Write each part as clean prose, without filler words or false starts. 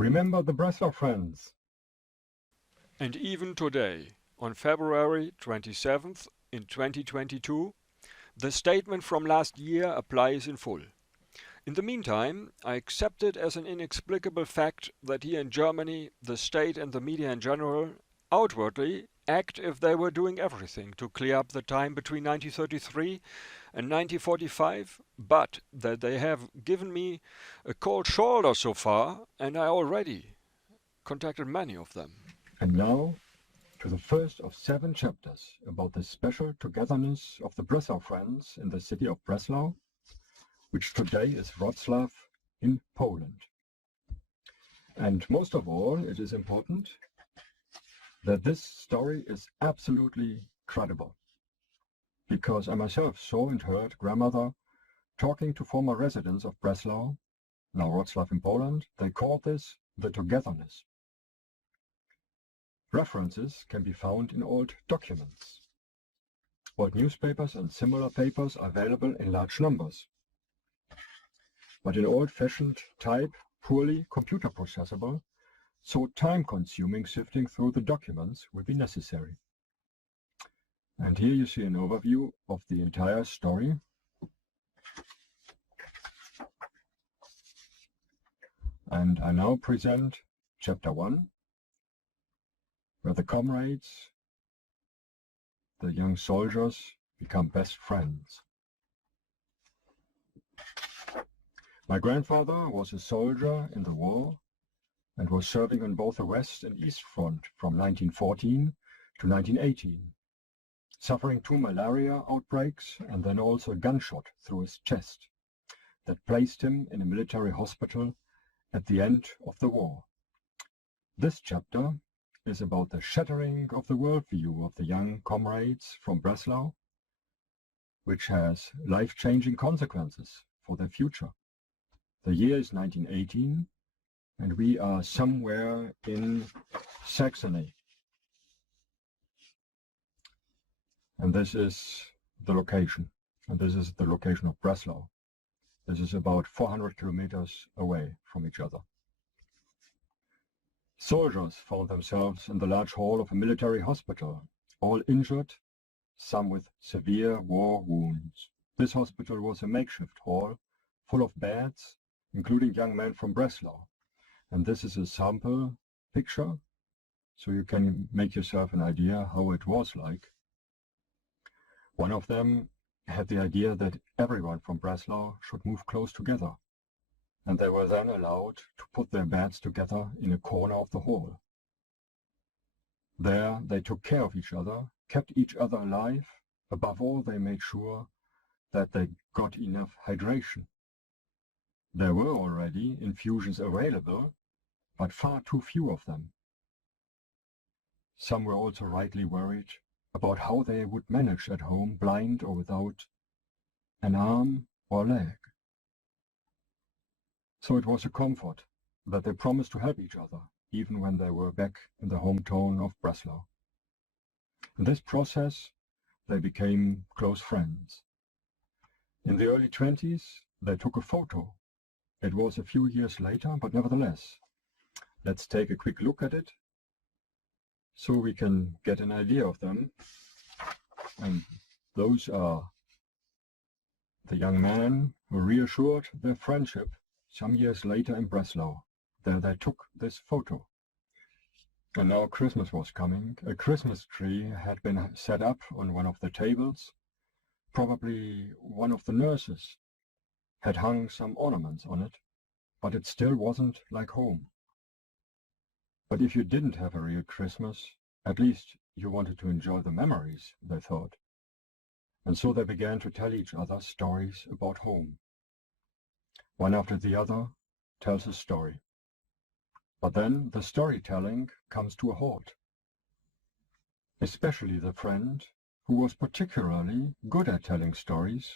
Remember the Breslau friends. And even today, on February 27th in 2022, the statement from last year applies in full. In the meantime, I accept it as an inexplicable fact that here in Germany, the state and the media in general outwardly act if they were doing everything to clear up the time between 1933 and 1945, but that they have given me a cold shoulder so far, and I already contacted many of them. And now to the first of 7 chapters about the special togetherness of the Breslau friends in the city of Breslau, which today is Wrocław in Poland. And most of all, it is important that this story is absolutely credible, because I myself saw and heard grandmother talking to former residents of Breslau, now Wrocław in Poland. They called this the togetherness. References can be found in old documents. Old newspapers and similar papers are available in large numbers. But in old-fashioned type, poorly computer processable, so time-consuming sifting through the documents will be necessary. And here you see an overview of the entire story. And I now present chapter 1, where the comrades, the young soldiers, become best friends. My grandfather was a soldier in the war and was serving on both the West and East Front from 1914 to 1918, suffering 2 malaria outbreaks and then also a gunshot through his chest that placed him in a military hospital at the end of the war. This chapter is about the shattering of the worldview of the young comrades from Breslau, which has life-changing consequences for their future. The year is 1918, and we are somewhere in Saxony. And this is the location. And this is the location of Breslau. This is about 400 kilometers away from each other. Soldiers found themselves in the large hall of a military hospital, all injured, some with severe war wounds. This hospital was a makeshift hall full of beds, including young men from Breslau. And this is a sample picture, so you can make yourself an idea how it was like. One of them had the idea that everyone from Breslau should move close together, and they were then allowed to put their beds together in a corner of the hall. There they took care of each other, kept each other alive. Above all, they made sure that they got enough hydration. There were already infusions available, but far too few of them. Some were also rightly worried about how they would manage at home, blind or without an arm or leg. So it was a comfort that they promised to help each other, even when they were back in the hometown of Breslau. In this process, they became close friends. In the early 20s, they took a photo. It was a few years later, but nevertheless, let's take a quick look at it so we can get an idea of them. And those are the young men who reassured their friendship some years later in Breslau. There they took this photo. And now Christmas was coming. A Christmas tree had been set up on one of the tables. Probably one of the nurses had hung some ornaments on it, but it still wasn't like home. But if you didn't have a real Christmas, at least you wanted to enjoy the memories, they thought. And so they began to tell each other stories about home. One after the other tells a story. But then the storytelling comes to a halt. Especially the friend who was particularly good at telling stories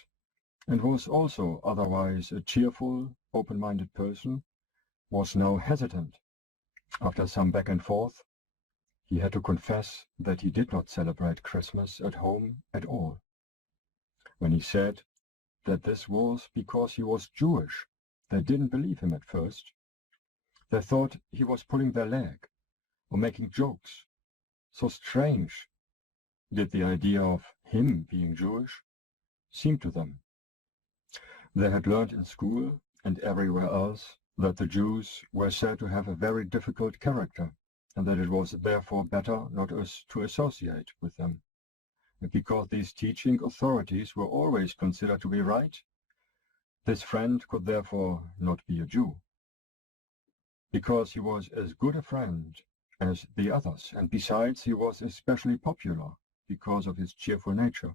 and was also otherwise a cheerful, open-minded person, was now hesitant. After some back and forth, he had to confess that he did not celebrate Christmas at home at all. When he said that this was because he was Jewish, they didn't believe him at first. They thought he was pulling their leg or making jokes. So strange did the idea of him being Jewish seem to them. They had learned in school and everywhere else that the Jews were said to have a very difficult character, and that it was therefore better not to associate with them. And because these teaching authorities were always considered to be right, this friend could therefore not be a Jew. Because he was as good a friend as the others, and besides he was especially popular because of his cheerful nature.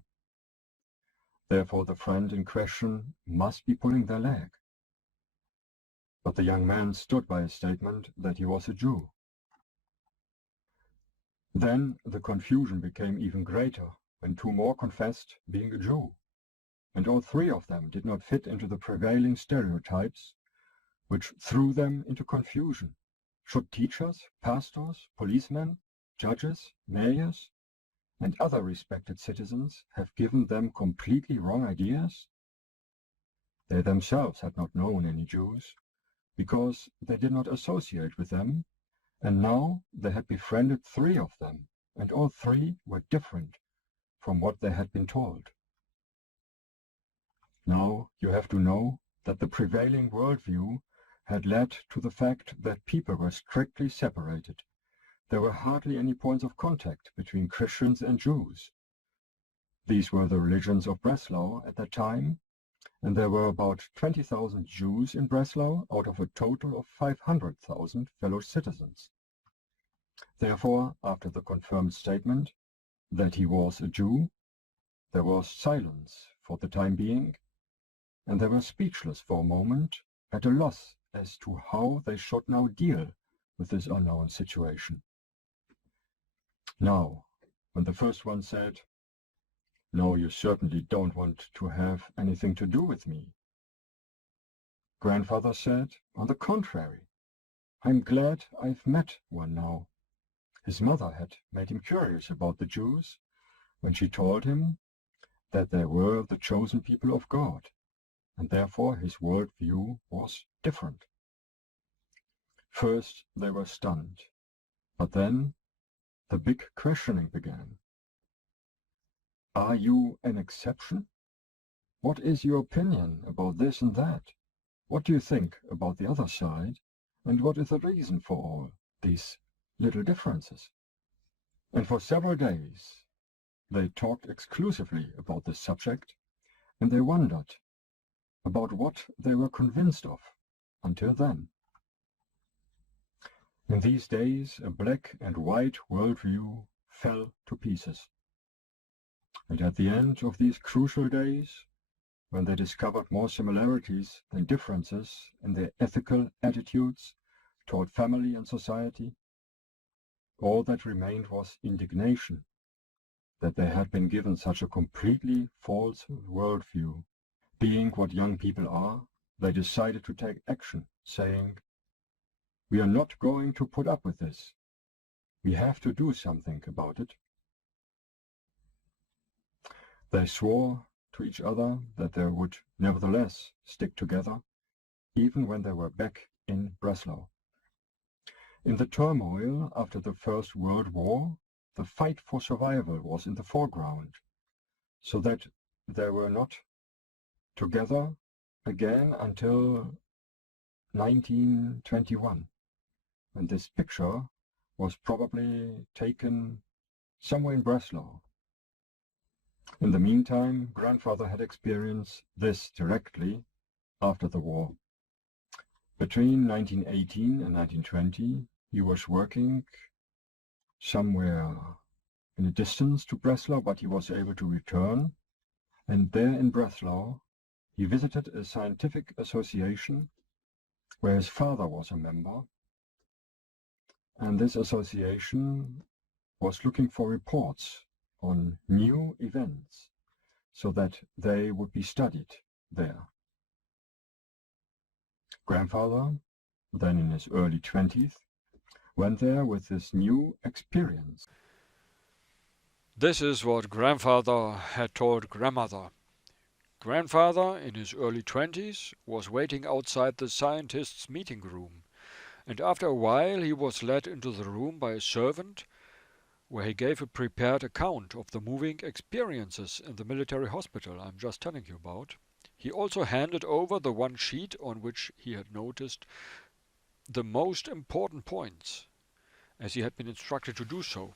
Therefore the friend in question must be pulling their leg. But the young man stood by his statement that he was a Jew. Then the confusion became even greater when two more confessed being a Jew, and all three of them did not fit into the prevailing stereotypes, which threw them into confusion. Should teachers, pastors, policemen, judges, mayors, and other respected citizens have given them completely wrong ideas? They themselves had not known any Jews, because they did not associate with them, and now they had befriended three of them, and all three were different from what they had been told. Now you have to know that the prevailing worldview had led to the fact that people were strictly separated. There were hardly any points of contact between Christians and Jews. These were the religions of Breslau at that time, and there were about 20,000 Jews in Breslau out of a total of 500,000 fellow citizens. Therefore, after the confirmed statement that he was a Jew, there was silence for the time being, and they were speechless for a moment, at a loss as to how they should now deal with this unknown situation. Now, when the first one said, "No, you certainly don't want to have anything to do with me," Grandfather said, "On the contrary, I'm glad I've met one now." His mother had made him curious about the Jews when she told him that they were the chosen people of God, and therefore his world view was different. First they were stunned, but then the big questioning began. Are you an exception? What is your opinion about this and that? What do you think about the other side? And what is the reason for all these little differences? And for several days they talked exclusively about this subject, and they wondered about what they were convinced of until then. In these days a black and white worldview fell to pieces. And at the end of these crucial days, when they discovered more similarities than differences in their ethical attitudes toward family and society, all that remained was indignation that they had been given such a completely false worldview. Being what young people are, they decided to take action, saying, "We are not going to put up with this. We have to do something about it." They swore to each other that they would nevertheless stick together, even when they were back in Breslau. In the turmoil after the First World War, the fight for survival was in the foreground, so that they were not together again until 1921, and this picture was probably taken somewhere in Breslau. In the meantime, Grandfather had experienced this directly after the war. Between 1918 and 1920, he was working somewhere in a distance to Breslau, but he was able to return. And there in Breslau, he visited a scientific association where his father was a member. And this association was looking for reports on new events so that they would be studied there. Grandfather, then in his early 20s, went there with this new experience. This is what Grandfather had told Grandmother. Grandfather, in his early 20s, was waiting outside the scientists' meeting room, and after a while he was led into the room by a servant, where he gave a prepared account of the moving experiences in the military hospital I'm just telling you about. He also handed over the one sheet on which he had noticed the most important points, as he had been instructed to do so.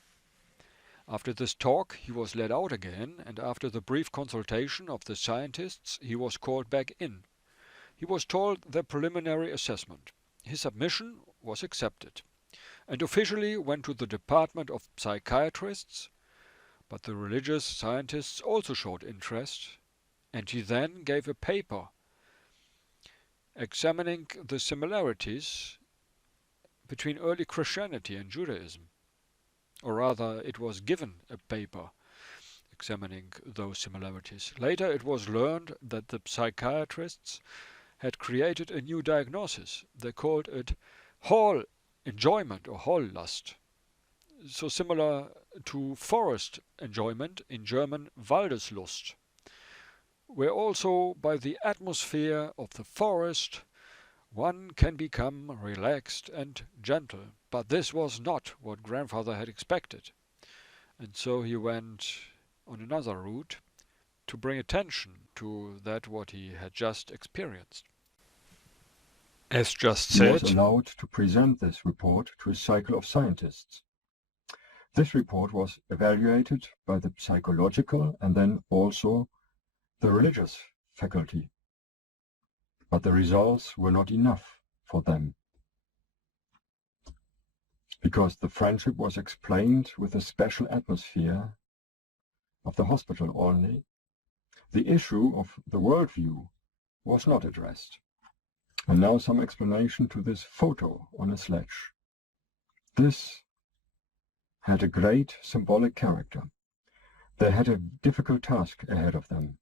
After this talk he was led out again, and after the brief consultation of the scientists he was called back in. He was told their preliminary assessment. His submission was accepted, and officially went to the department of psychiatrists, but the religious scientists also showed interest, and he then gave a paper examining the similarities between early Christianity and Judaism. Or rather, it was given a paper examining those similarities. Later it was learned that the psychiatrists had created a new diagnosis. They called it hall enjoyment or hall lust, so similar to forest enjoyment, in German Waldeslust, where also by the atmosphere of the forest one can become relaxed and gentle. But this was not what grandfather had expected, and so he went on another route to bring attention to that what he had just experienced. As just He was said, allowed to present this report to a cycle of scientists. This report was evaluated by the psychological and then also the religious faculty. But the results were not enough for them, because the friendship was explained with a special atmosphere of the hospital only. The issue of the worldview was not addressed. And now some explanation to this photo on a sledge. This had a great symbolic character. They had a difficult task ahead of them.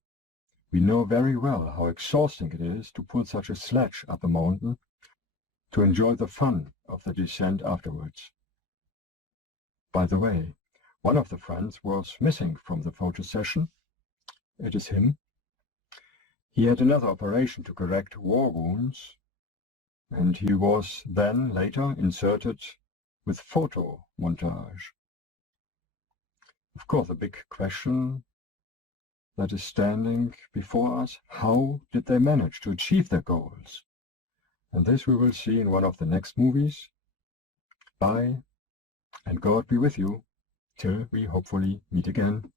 We know very well how exhausting it is to pull such a sledge up a mountain, to enjoy the fun of the descent afterwards. By the way, one of the friends was missing from the photo session. It is him. He had another operation to correct war wounds, and he was then later inserted with photo montage. Of course, the big question that is standing before us, how did they manage to achieve their goals? And this we will see in one of the next movies. Bye, and God be with you till we hopefully meet again.